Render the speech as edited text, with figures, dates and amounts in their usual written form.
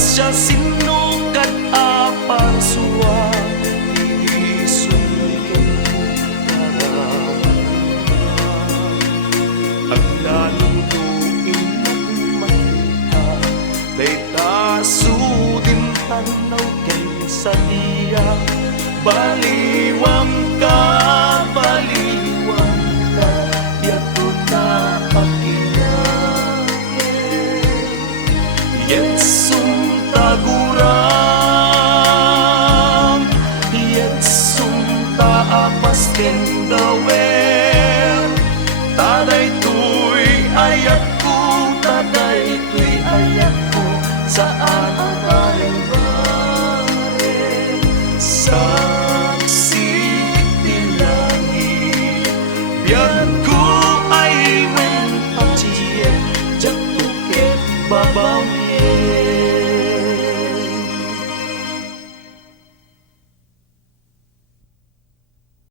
siya sinukat apang suwa isunod ang lalutuin makita dayta sudin tanaw kay sa iya baliwang ka yato na Yetsum taguram, Yetsum taapas kendawer. Taday tuy ayat ko sa